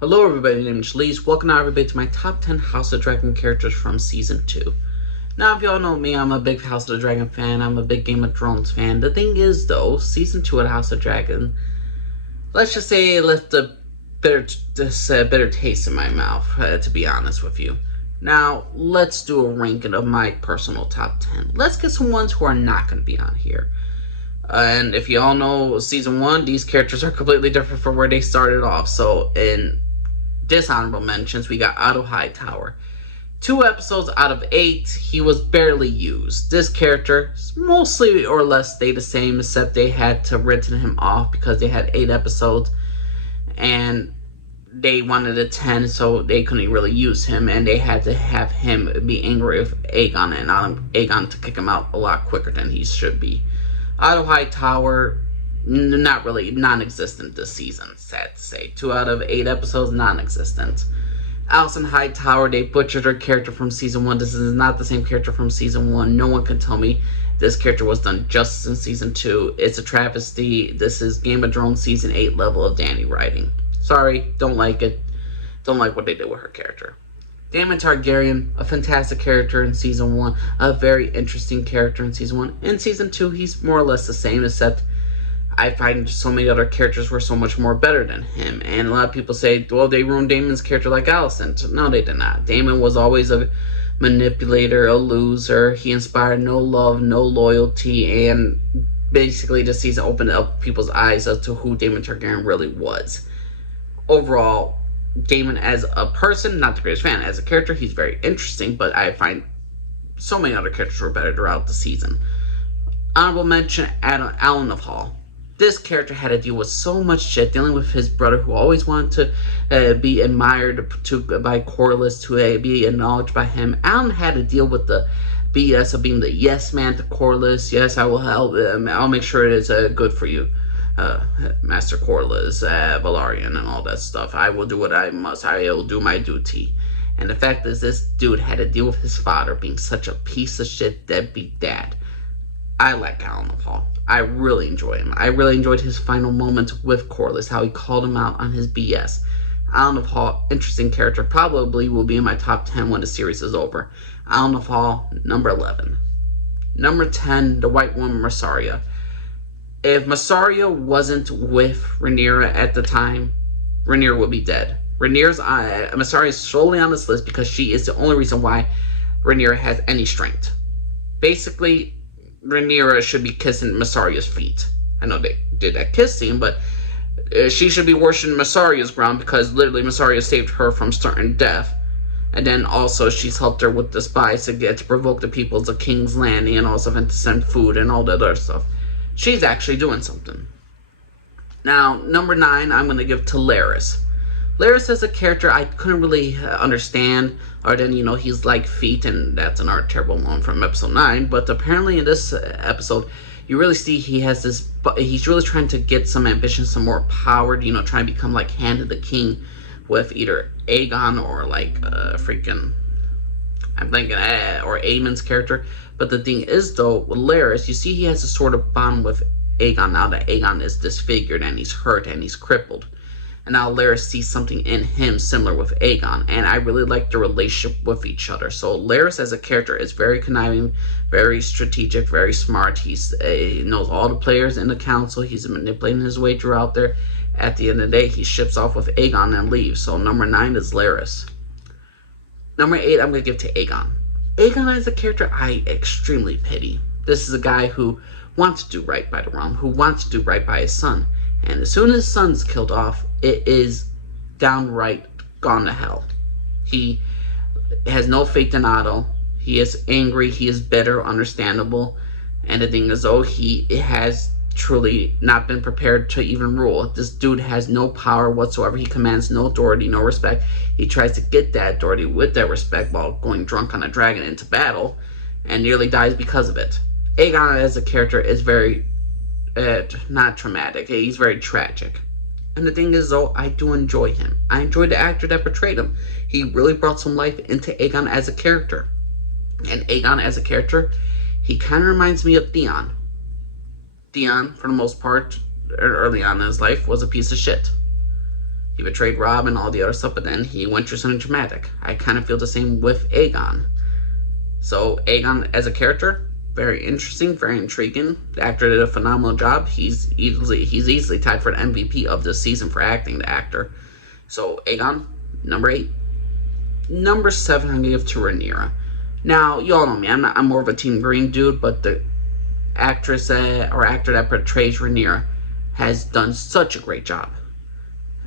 Hello everybody, my name is Lise. Welcome now everybody to my top 10 House of Dragon characters from Season 2. Now if y'all know me, I'm a big House of the Dragon fan, I'm a big Game of Thrones fan. The thing is though, Season 2 of House of Dragon, let's just say it left a bitter taste in my mouth, to be honest with you. Now, let's do a ranking of my personal top 10. Let's get some ones who are not going to be on here. And if you all know Season 1, these characters are completely different from where they started off. So in dishonorable mentions, we got Otto Hightower. 2 episodes out of 8, he was barely used. This character mostly or less stayed the same, except they had to written him off because they had 8 episodes and they wanted a 10, so they couldn't really use him, and they had to have him be angry with Aegon and Aegon to kick him out a lot quicker than he should be. Otto Hightower, not really, non-existent this season, sad to say. 2 out of 8 episodes, non-existent. Alicent Hightower, they butchered her character from Season 1. This is not the same character from Season 1. No one can tell me this character was done justice in Season 2. It's a travesty. This is Game of Thrones Season 8 level of Dany writing. Sorry, don't like it. Don't like what they did with her character. Daemon Targaryen, a fantastic character in Season 1. A very interesting character in Season 1. In Season 2, he's more or less the same, except I find so many other characters were so much more better than him. And a lot of people say, well, they ruined Daemon's character like Alicent. No, they did not. Daemon was always a manipulator, a loser. He inspired no love, no loyalty, and basically this season opened up people's eyes as to who Daemon Targaryen really was. Overall, Daemon as a person, not the greatest fan. As a character, he's very interesting, but I find so many other characters were better throughout the season. Honorable mention, Alan of Hall. This character had to deal with so much shit, dealing with his brother who always wanted to be admired by Corlys, to be acknowledged by him. Alan had to deal with the BS of being the yes man to Corlys. Yes, I will help him. I'll make sure it is good for you, Master Corlys, Velaryon, and all that stuff. I will do what I must. I will do my duty. And the fact is, this dude had to deal with his father being such a piece of shit deadbeat dad. I like Alan of Hall. I really enjoy him. I really enjoyed his final moments with Corlys, how he called him out on his BS. Alan of Hall, interesting character, probably will be in my top 10 when the series is over. Alan of Hall, number 11. Number 10, the White Woman, Mysaria. If Mysaria wasn't with Rhaenyra at the time, Rhaenyra would be dead. Mysaria is solely on this list because she is the only reason why Rhaenyra has any strength. Basically, Rhaenyra should be kissing Mysaria's feet. I know they did that kiss scene, but she should be worshiping Mysaria's ground because literally Mysaria saved her from certain death. And then also she's helped her with the spies to provoke the peoples of King's Landing and also to send food and all that other stuff. She's actually doing something. Now, number 9, I'm going to give to Larys. Larys is a character I couldn't really understand, other than, he's like feet, and that's another terrible one from episode 9, but apparently in this episode, you really see he's really trying to get some ambition, some more power, trying to become like Hand of the King with either Aegon or like I'm thinking, or Aemon's character. But the thing is, though, with Larys, you see he has a sort of bond with Aegon now that Aegon is disfigured and he's hurt and he's crippled. And now Larys sees something in him similar with Aegon, and I really like the relationship with each other. So Larys as a character is very conniving, very strategic, very smart. He knows all the players in the council. He's manipulating his way throughout there. At the end of the day, he ships off with Aegon and leaves. So number 9 is Larys. Number 8, I'm going to give to Aegon. Aegon is a character I extremely pity. This is a guy who wants to do right by the realm, who wants to do right by his son. And as soon as his son's killed off, it is downright gone to hell. He has no faith in Otto. He is angry. He is bitter, understandable. And the thing is, though, he has truly not been prepared to even rule. This dude has no power whatsoever. He commands no authority, no respect. He tries to get that authority with that respect while going drunk on a dragon into battle, and nearly dies because of it. Aegon as a character is very not traumatic. He's very tragic. And the thing is, though, I do enjoy him. I enjoy the actor that portrayed him. He really brought some life into Aegon as a character. And Aegon as a character, he kind of reminds me of Theon. Theon, for the most part, early on in his life, was a piece of shit. He betrayed Robb and all the other stuff, but then he went through something dramatic. I kind of feel the same with Aegon. So Aegon as a character, very interesting, very intriguing. The actor did a phenomenal job. He's easily tied for the MVP of this season for acting, the actor. So Aegon, number 8. Number 7, I'm gonna give to Rhaenyra. Now, you all know me. I'm more of a Team Green dude, but the actor that portrays Rhaenyra has done such a great job.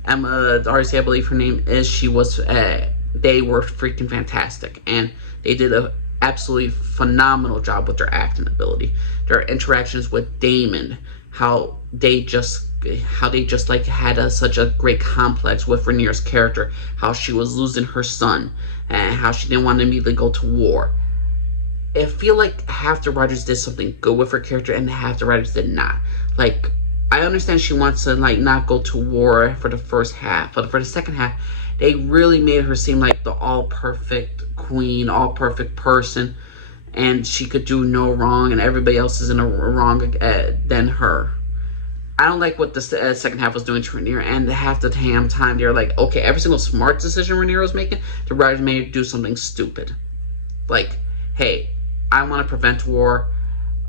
Emma Darcy, I believe her name is. They were freaking fantastic, and they did a absolutely phenomenal job with their acting ability. Their interactions with Daemon, how they just like had such a great complex with Rhaenyra's character, how she was losing her son, and how she didn't want to immediately go to war. I feel like half the writers did something good with her character, and half the writers did not. Like, I understand she wants to not go to war for the first half, but for the second half, they really made her seem like the all-perfect queen, all-perfect person, and she could do no wrong, and everybody else is in a wrong than her. I don't like what the second half was doing to Rhaenyra, and half the damn time they're like, okay, every single smart decision Rhaenyra was making, the writers made her do something stupid. Like, hey, I want to prevent war.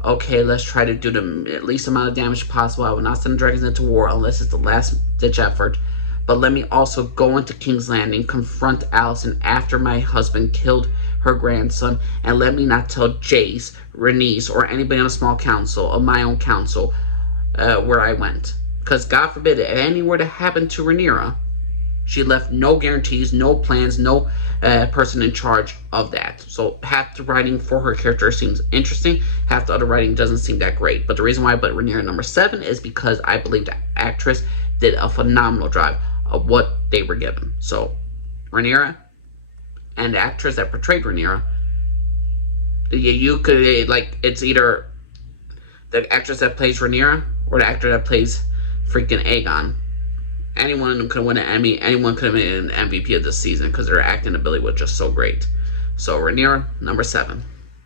Okay, let's try to do the least amount of damage possible. I will not send the dragons into war unless it's the last-ditch effort. But let me also go into King's Landing, confront Alicent after my husband killed her grandson, and let me not tell Jace, Rhaenys, or anybody on the small council, of my own council, where I went. Because God forbid, if anything were to happen to Rhaenyra, she left no guarantees, no plans, no person in charge of that. So half the writing for her character seems interesting, half the other writing doesn't seem that great. But the reason why I put Rhaenyra number 7 is because I believe the actress did a phenomenal job of what they were given. So Rhaenyra and the actress that portrayed Rhaenyra, you could, it's either the actress that plays Rhaenyra or the actor that plays freaking Aegon. Anyone of them could win an Emmy. Anyone could have been an MVP of this season because their acting ability was just so great. So Rhaenyra, number 7.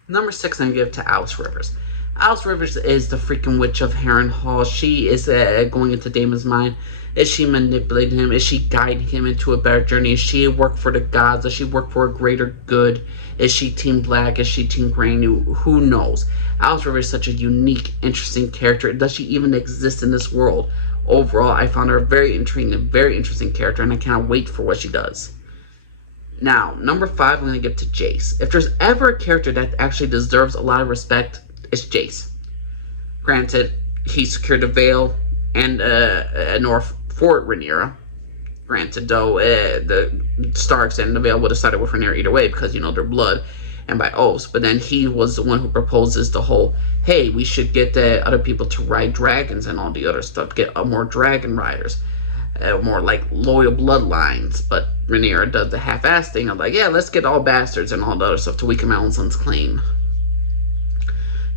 Number 6, I'm going to give to Alice Rivers. Alice Rivers is the freaking witch of Harrenhal. She is going into Daemon's mind. Is she manipulating him? Is she guiding him into a better journey? Is she work for the gods? Does she work for a greater good? Is she Team Black? Is she Team Grey? Who knows? Alice Rivers is such a unique, interesting character. Does she even exist in this world? Overall, I found her a very intriguing, very interesting character, and I cannot wait for what she does. Now, number 5, I'm going to give to Jace. If there's ever a character that actually deserves a lot of respect, it's Jace. Granted, he secured the Vale and North for Rhaenyra. Granted, though, the Starks and the Vale would have sided with Rhaenyra either way because, their blood and by oaths. But then he was the one who proposes the whole, hey, we should get other people to ride dragons and all the other stuff. Get more dragon riders. More like loyal bloodlines. But Rhaenyra does the half-ass thing of like, yeah, let's get all bastards and all the other stuff to weaken my own son's claim.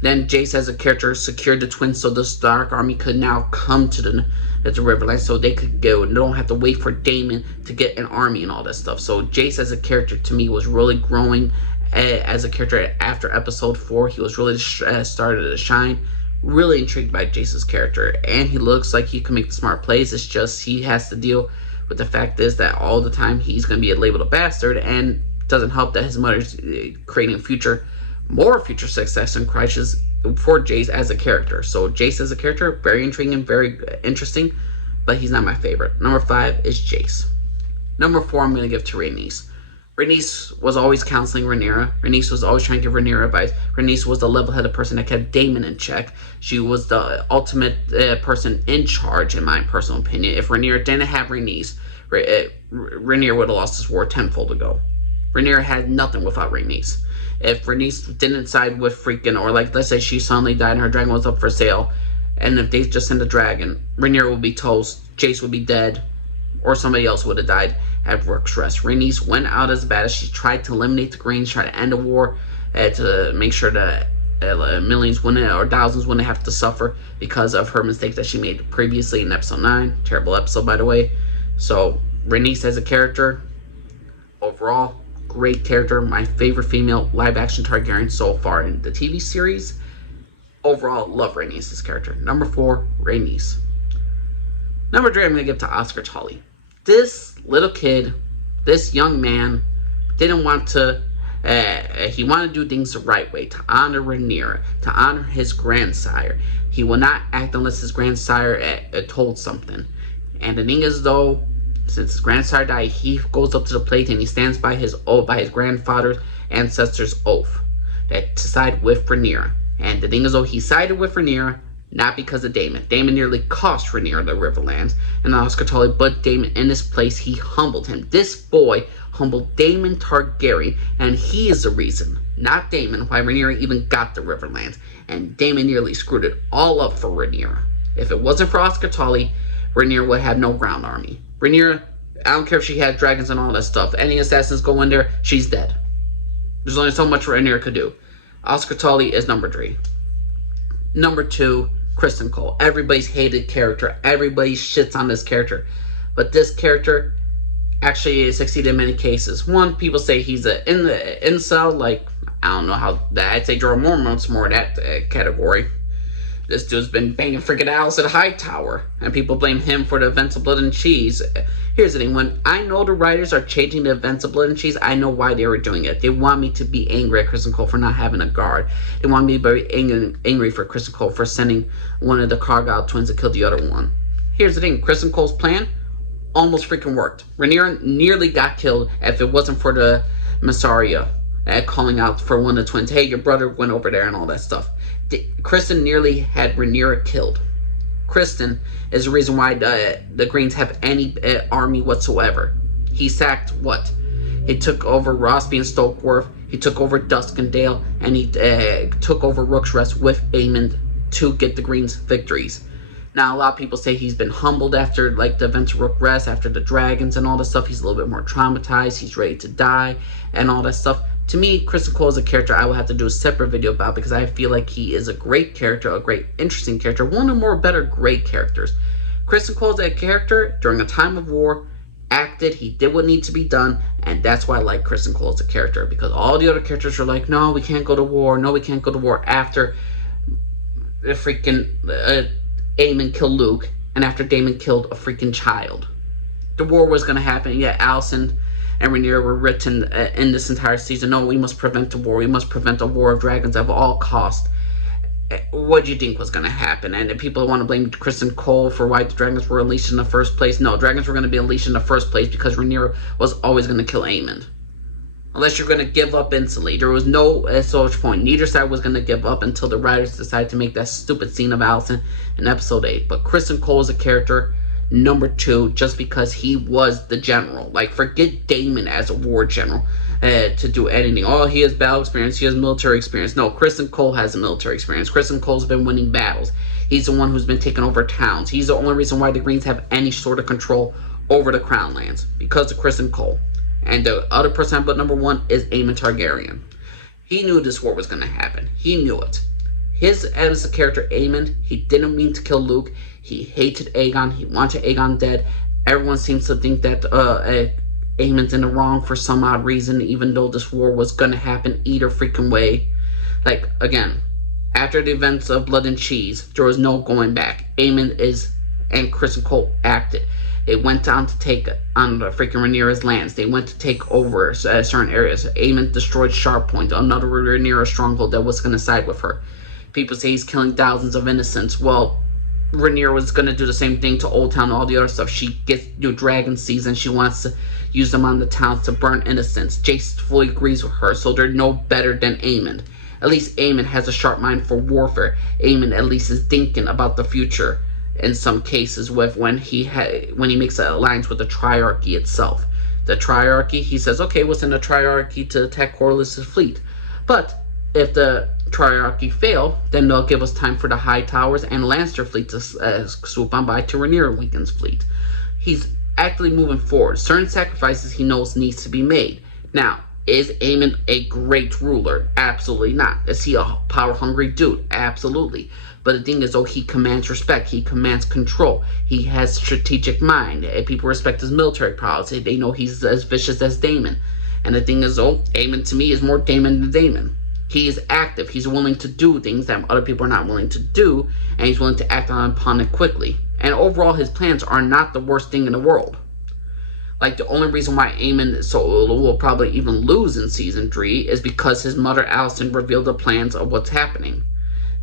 Then Jace as a character secured the twins so the Stark army could now come to the Riverlands so they could go and they don't have to wait for Daemon to get an army and all that stuff. So Jace as a character to me was really growing as a character after episode 4. He was really started to shine. Really intrigued by Jace's character, and he looks like he can make the smart plays. It's just he has to deal with the fact is that all the time he's going to be labeled a bastard, and doesn't help that his mother's creating more future success and crisis for Jace as a character. So Jace as a character, very intriguing, very interesting, but he's not my favorite. Number 5 is Jace. Number 4, I'm going to give to Rhaenys. Rhaenys was always counseling Rhaenyra. Rhaenys was always trying to give Rhaenyra advice. Rhaenys was the level-headed person that kept Daemon in check. She was the ultimate person in charge, in my personal opinion. If Rhaenyra didn't have Rhaenys, Rhaenyra would have lost this war tenfold ago. Rhaenyra had nothing without Rhaenys. If Rhaenys didn't side with freaking, or let's say she suddenly died and her dragon was up for sale, and if they just sent a dragon, Rhaenyra would be toast, Jace would be dead, or somebody else would have died at Rook's Rest. Rhaenys went out as bad as she tried to eliminate the Greens, tried to end the war, to make sure that millions wouldn't, or thousands wouldn't have to suffer because of her mistake that she made previously in episode 9. Terrible episode, by the way. So, Rhaenys as a character, overall, great character. My favorite female live-action Targaryen so far in the TV series. Overall, love Rhaenys' character. Number 4, Rhaenys. Number 3, I'm going to give to Oscar Tully. This little kid, this young man, didn't want to. He wanted to do things the right way, to honor Rhaenyra, to honor his grandsire. He will not act unless his grandsire told something. And the thing is, though, since his grandsire died, he goes up to the plate and he stands by his oath, by his grandfather's ancestors' oath, that to side with Rhaenyra. And the thing is, though, he sided with Rhaenyra not because of Daemon. Daemon nearly cost Rhaenyra the Riverlands and Oscar Tully, but Daemon, in this place, he humbled him. This boy humbled Daemon Targaryen, and he is the reason, not Daemon, why Rhaenyra even got the Riverlands. And Daemon nearly screwed it all up for Rhaenyra. If it wasn't for Oscar Tully, Rhaenyra would have no ground army. Rhaenyra, I don't care if she had dragons and all that stuff. Any assassins go in there, she's dead. There's only so much Rhaenyra could do. Oscar Tully is number 3. Number 2, Criston Cole. Everybody's hated character. Everybody shits on this character. But this character actually succeeded in many cases. One, people say he's an incel, like, I don't know how that. I'd say Jorah Mormont's more that category. This dude's been banging freaking Alicent Hightower, and people blame him for the events of Blood and Cheese. Here's the thing, when I know the writers are changing the events of Blood and Cheese, I know why they were doing it. They want me to be angry at Criston Cole for not having a guard. They want me to be angry for Criston Cole for sending one of the Cargyle twins to kill the other one. Here's the thing, Criston Cole's plan almost freaking worked. Rhaenyra nearly got killed if it wasn't for the Mysaria calling out for one of the twins. Hey, your brother went over there and all that stuff. Criston nearly had Rhaenyra killed. Criston is the reason why the Greens have any army whatsoever. He sacked what? He took over Rosby and Stokeworth. He took over Duskendale, and he took over Rook's Rest with Aemond to get the Greens victories. Now, a lot of people say he's been humbled after like the events of Rook Rest, after the dragons and all this stuff. He's a little bit more traumatized. He's ready to die and all that stuff. To me, Criston Cole is a character I will have to do a separate video about because I feel like he is a great character, a great interesting character, one of the more better great characters. Criston Cole is a character during a time of war, acted, he did what needed to be done, and that's why I like Criston Cole as a character, because all the other characters are like, no, we can't go to war, no, we can't go to war after the freaking Aemond killed Luke, and after Daemon killed a freaking child. The war was going to happen, yet Alicent and Rhaenyra were written in this entire season. No, we must prevent the war. We must prevent a war of dragons at all costs. What do you think was going to happen? And people want to blame Criston Cole for why the dragons were unleashed in the first place. No, dragons were going to be unleashed in the first place because Rhaenyra was always going to kill Aemond. Unless you're going to give up instantly. There was no such point. Neither side was going to give up until the writers decided to make that stupid scene of Alicent in episode 8. But Criston Cole is a character number 2 just because he was the general. Like, forget Daemon as a war general to do anything. Oh, he has battle experience, he has military experience. No, Criston Cole has a military experience. Criston Cole's been winning battles. He's the one who's been taking over towns. He's the only reason why the Greens have any sort of control over the Crown Lands, because of Criston Cole. And the other person I put number 1 is Aemond Targaryen. He knew this war was going to happen. He knew it. As a character, Aemond, he didn't mean to kill Luke. He hated Aegon. He wanted Aegon dead. Everyone seems to think that Aemond's in the wrong for some odd reason, even though this war was going to happen either freaking way. Like, again, after the events of Blood and Cheese, there was no going back. Aemond and Criston Cole acted. They went down to take on the freaking Rhaenyra's lands. They went to take over certain areas. Aemond destroyed Sharppoint, another Rhaenyra stronghold that was going to side with her. People say he's killing thousands of innocents. Well, Rhaenyra was going to do the same thing to Old Town and all the other stuff. She gets dragon season. She wants to use them on the towns to burn innocents. Jace fully agrees with her, so they're no better than Aemond. At least Aemond has a sharp mind for warfare. Aemond at least is thinking about the future in some cases with when he makes an alliance with the Triarchy itself. The Triarchy, he says, okay, we'll send the Triarchy to attack Corlys' fleet. But if the Triarchy fail, then they'll give us time for the High Towers and Lannister fleet to swoop on by to Rhaenyra Weaken's fleet. He's actively moving forward. Certain sacrifices he knows needs to be made. Now, is Aemond a great ruler? Absolutely not. Is he a power-hungry dude? Absolutely. But the thing is, he commands respect. He commands control. He has strategic mind. People respect his military prowess. They know he's as vicious as Daemon. And the thing is, Aemond to me is more Daemon than Daemon. He is active. He's willing to do things that other people are not willing to do, and he's willing to act upon it quickly. And overall, his plans are not the worst thing in the world. like, the only reason why Aemon will probably even lose in season 3 is because his mother Alicent revealed the plans of what's happening.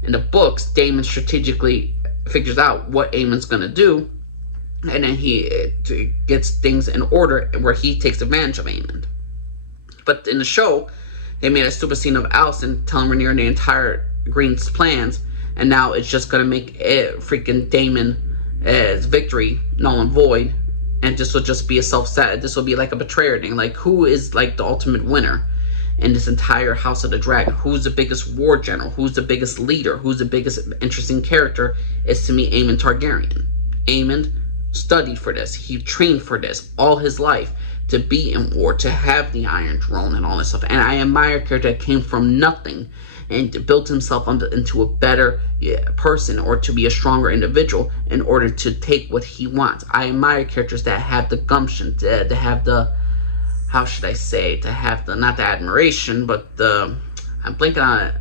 In the books, Daemon strategically figures out what Aemon's going to do, and then he gets things in order where he takes advantage of Aemon. But in the show, they made a stupid scene of Alicent telling Rhaenyra the entire Green's plans, and now it's just going to make freaking Daemon's victory null and void, and this will just be a this will be like a betrayer thing. Like, who is like the ultimate winner in this entire House of the Dragon? Who's the biggest war general? Who's the biggest leader? Who's the biggest interesting character? Is, to me, Aemon Targaryen. Aemon studied for this. He trained for this all his life, to be in war, to have the Iron Throne and all this stuff. And I admire a character that came from nothing and built himself into a better person, or to be a stronger individual in order to take what he wants. I admire characters that have the gumption, to have the, how should I say, to have the, not the admiration, but the, I'm blanking on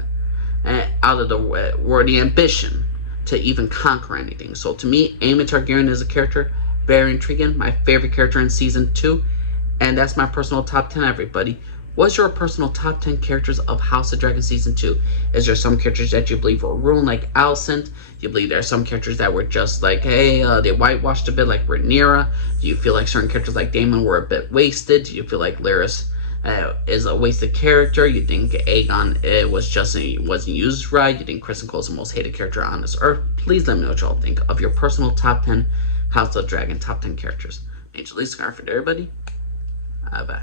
it, out of the word, the ambition to even conquer anything. So to me, Aemon Targaryen is a character very intriguing, my favorite character in season 2, and that's my personal top 10, everybody. What's your personal top 10 characters of House of Dragon Season 2? Is there some characters that you believe were ruined, like Alicent? Do you believe there are some characters that were just like, hey, they whitewashed a bit, like Rhaenyra? Do you feel like certain characters like Daemon were a bit wasted? Do you feel like Larys is a wasted character? You think Aegon wasn't used right? You think Criston Cole is the most hated character on this earth? Please let me know what y'all think of your personal top 10 House of Dragon top 10 characters. Angel Lee, Scarf, everybody. Bye.